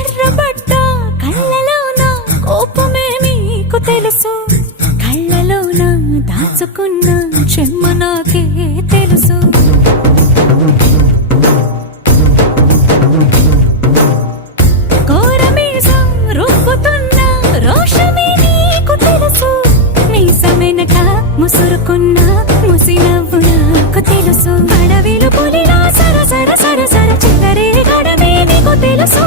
ఎర్రబడ్డ కళ్ళలోన కోపమే నీకు తెలుసు, కళ్ళలోన దాచుకున్న చెమ్మ నాకే తెలుసు. కోరమీసం రుబ్బుతున్న రోషమే నీకు తెలుసు, మీసమెనక ముసురుకున్న ముసినవ్వు నాకు తెలుసు. అడవిలు పులిలా సర సర సర సర చిల్లరే గడమే నీకు తెలుసు.